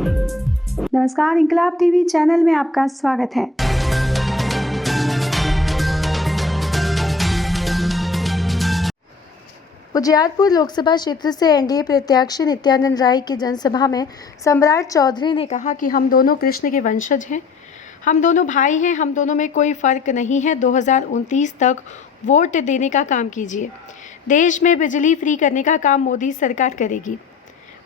नमस्कार, इंकलाब TV channel में आपका स्वागत है। उजियारपुर लोकसभा क्षेत्र से एनडीए प्रत्याशी नित्यानंद राय की जनसभा में सम्राट चौधरी ने कहा कि हम दोनों कृष्ण के वंशज हैं, हम दोनों भाई हैं, हम दोनों में कोई फ़र्क नहीं है। 2029 तक वोट देने का काम कीजिए। देश में बिजली फ्री करने का काम मोदी सरकार करेगी।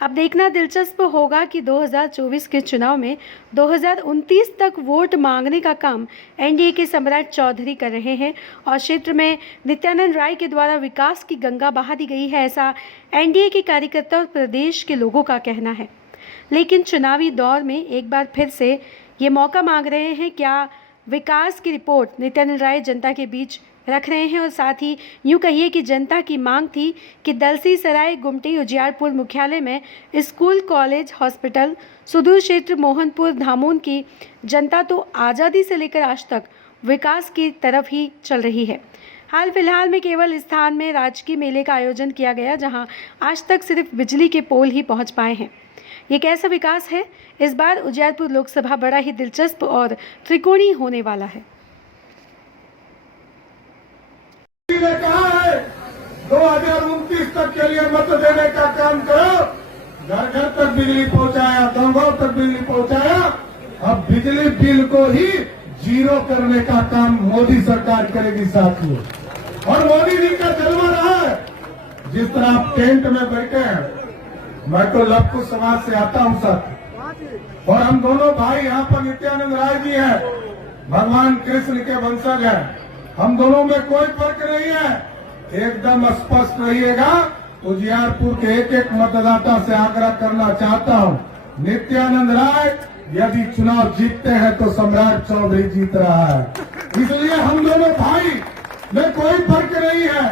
अब देखना दिलचस्प होगा कि 2024 के चुनाव में 2029 तक वोट मांगने का काम एनडीए के सम्राट चौधरी कर रहे हैं और क्षेत्र में नित्यानंद राय के द्वारा विकास की गंगा बहा दी गई है, ऐसा एनडीए के कार्यकर्ता और प्रदेश के लोगों का कहना है। लेकिन चुनावी दौर में एक बार फिर से ये मौका मांग रहे हैं। क्या विकास की रिपोर्ट नित्यानंद राय जनता के बीच रख रहे हैं और साथ ही यूँ कहिए कि जनता की मांग थी कि दलसीसराय, गुमटी, उजियारपुर मुख्यालय में स्कूल, कॉलेज, हॉस्पिटल, सुदूर क्षेत्र मोहनपुर, धामोन की जनता तो आज़ादी से लेकर आज तक विकास की तरफ ही चल रही है। हाल फिलहाल में केवल स्थान में राजकीय मेले का आयोजन किया गया, जहां आज तक सिर्फ बिजली के पोल ही पहुंच पाए हैं। ये कैसा विकास है? इस बार उजियारपुर लोकसभा बड़ा ही दिलचस्प और त्रिकोणीय होने वाला है। ने कहा है 2029 तक के लिए मत देने का काम करो। घर घर तक बिजली पहुंचाया, गांव तक बिजली पहुंचाया। अब बिजली बिल को ही जीरो करने का काम मोदी सरकार करेगी साथियों। और मोदी जी का जलवा रहा है। जिस तरह आप टेंट में बैठे हैं, मैं तो लवकुश समाज से आता हूं सर, और हम दोनों भाई यहाँ पर नित्यानंद राय जी हैं, भगवान कृष्ण के वंशज हैं। हम दोनों में कोई फर्क नहीं है। एकदम स्पष्ट रहिएगा। उजियारपुर के एक एक मतदाता से आग्रह करना चाहता हूं, नित्यानंद राय यदि चुनाव जीतते हैं तो सम्राट चौधरी जीत रहा है। इसलिए हम दोनों भाई में कोई फर्क नहीं है।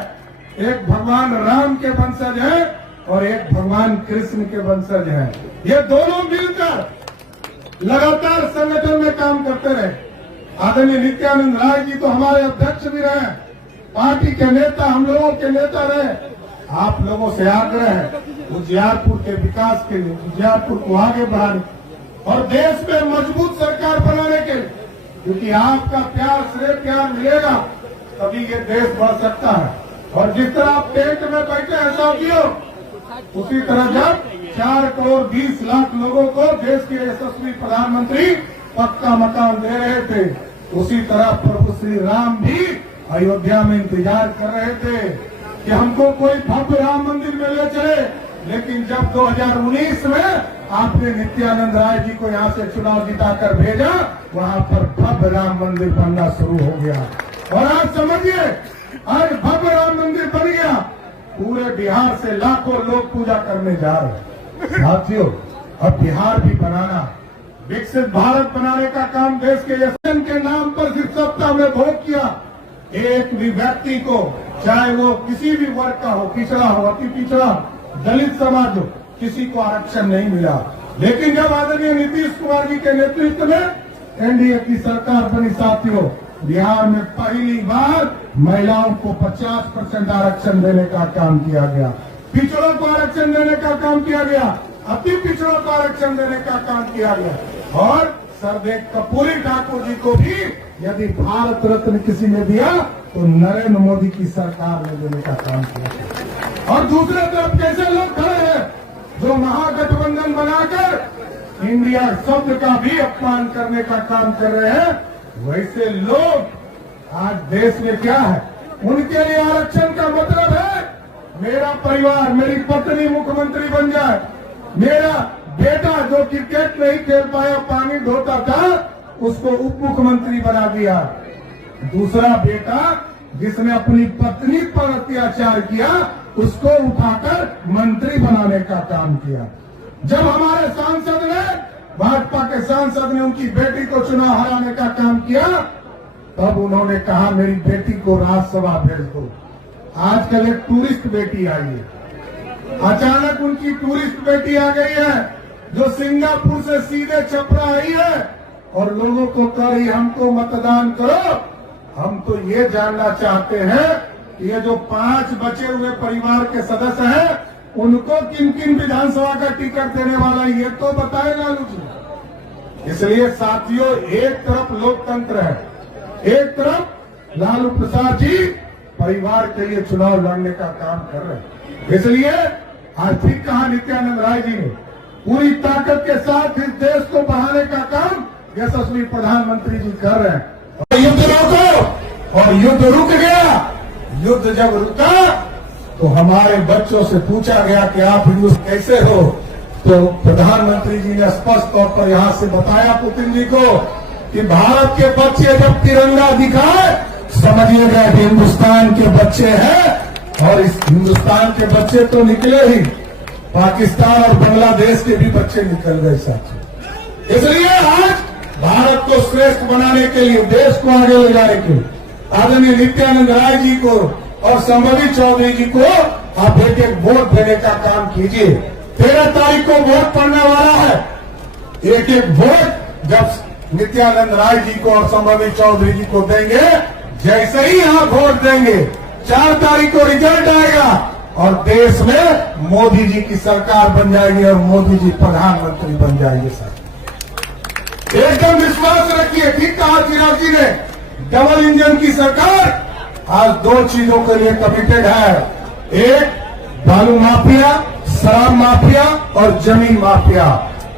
एक भगवान राम के वंशज है और एक भगवान कृष्ण के वंशज है। ये दोनों मिलकर लगातार संगठन में काम करते रहे। आदरणीय नित्यानंद राय जी तो हमारे अध्यक्ष भी रहे, पार्टी के नेता, हम लोगों के नेता रहे। आप लोगों से आग्रह है उजियारपुर के विकास के लिए, उजियारपुर को आगे बढ़ाने और देश में मजबूत सरकार बनाने के लिए, क्योंकि आपका प्यार, श्रेय प्यार मिलेगा तभी ये देश बढ़ सकता है। और जिस तरह आप टेंट में बैठे हैं साथियों, उसी तरह जब 4 करोड़ 20 लाख लोगों को देश के यशस्वी प्रधानमंत्री पक्का मकान दे रहे थे, उसी तरह प्रभु श्री राम भी अयोध्या में इंतजार कर रहे थे कि हमको कोई भव्य राम मंदिर में ले चले। लेकिन जब 2019 में आपने नित्यानंद राय जी को यहाँ से चुनाव जिताकर भेजा, वहाँ पर भव्य राम मंदिर बनना शुरू हो गया। और आज समझिए, आज भव्य राम मंदिर बन गया। पूरे बिहार से लाखों लोग पूजा करने जा रहे हैं। साथियों, अब बिहार भी बनाना, विकसित भारत बनाने का काम देश के यशन के नाम पर सिर्फ सत्ता में भोग किया। एक भी व्यक्ति को, चाहे वो किसी भी वर्ग का हो, पिछड़ा हो, अति पिछड़ा, दलित समाज हो, किसी को आरक्षण नहीं मिला। लेकिन जब आदरणीय नीतीश कुमार जी के नेतृत्व में एनडीए की सरकार बनी साथियों, बिहार में पहली बार महिलाओं को 50% आरक्षण देने का काम किया गया, पिछड़ों को आरक्षण देने का काम किया गया, अति पिछड़ों को आरक्षण देने का काम किया गया। और सरदेव कपूरी ठाकुर जी को भी यदि भारत रत्न किसी ने दिया तो नरेंद्र मोदी की सरकार ने देने का काम किया। और दूसरे तरफ कैसे लोग खड़े हैं जो महागठबंधन बनाकर इंडिया शब्द का भी अपमान करने का काम कर रहे हैं। वैसे लोग आज देश में क्या है, उनके लिए आरक्षण का मतलब है मेरा परिवार, मेरी पत्नी मुख्यमंत्री बन जाए, मेरा बेटा जो क्रिकेट नहीं खेल पाया, पानी ढोता था, उसको उप मुख्यमंत्री बना दिया। दूसरा बेटा जिसने अपनी पत्नी पर अत्याचार किया, उसको उठाकर मंत्री बनाने का काम किया। जब हमारे सांसद ने, भाजपा के सांसद ने उनकी बेटी को चुनाव हराने का काम किया, तब उन्होंने कहा मेरी बेटी को राज्यसभा भेज दो। आजकल एक टूरिस्ट बेटी आई है, अचानक उनकी टूरिस्ट बेटी आ गई है जो सिंगापुर से सीधे छपरा आई है और लोगों को कह रही हमको मतदान करो। हम तो ये जानना चाहते हैं कि ये जो 5 बचे हुए परिवार के सदस्य हैं, उनको किन किन विधानसभा का टिकट देने वाला है, ये तो बताए लालू जी। इसलिए साथियों, एक तरफ लोकतंत्र है, एक तरफ लालू प्रसाद जी परिवार के लिए चुनाव लड़ने का काम कर रहे हैं। इसलिए आज फिर कहा नित्यानंद राय जी ने पूरी ताकत के साथ इस देश को बढ़ाने का काम यशस्वी प्रधानमंत्री जी कर रहे हैं। और युद्ध रोको, और युद्ध रुक गया। युद्ध जब रुका तो हमारे बच्चों से पूछा गया कि आप हिंदुस्तान कैसे हो, तो प्रधानमंत्री जी ने स्पष्ट तौर पर यहां से बताया पुतिन जी को कि भारत के बच्चे जब तिरंगा दिखाए समझिएगा कि हिंदुस्तान के बच्चे हैं। और इस हिंदुस्तान के बच्चे तो निकले ही, पाकिस्तान और बांग्लादेश के भी बच्चे निकल गए साथियों। इसलिए आज भारत को श्रेष्ठ बनाने के लिए, देश को आगे ले जाने के लिए आदरणीय नित्यानंद राय जी को और संभाजी चौधरी जी को आप एक एक वोट देने का काम कीजिए। 13 तारीख को वोट पड़ने वाला है। एक एक वोट जब नित्यानंद राय जी को और संभाजी चौधरी जी को देंगे, जैसे ही यहां वोट देंगे 4 तारीख को रिजल्ट आएगा और देश में मोदी जी की सरकार बन जाएगी और मोदी जी प्रधानमंत्री बन जाएंगे। सर एकदम विश्वास रखिए। ठीक कहा चिराग जी ने, डबल इंजन की सरकार आज 2 चीजों के लिए कमिटेड है। एक बालू माफिया, शराब माफिया और जमीन माफिया,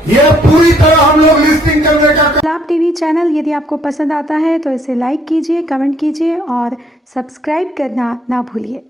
ये पूरी तरह हम लोग लिस्टिंग करने का। लाभ टीवी चैनल यदि आपको पसंद आता है तो इसे लाइक कीजिए, कमेंट कीजिए और सब्सक्राइब करना ना भूलिए।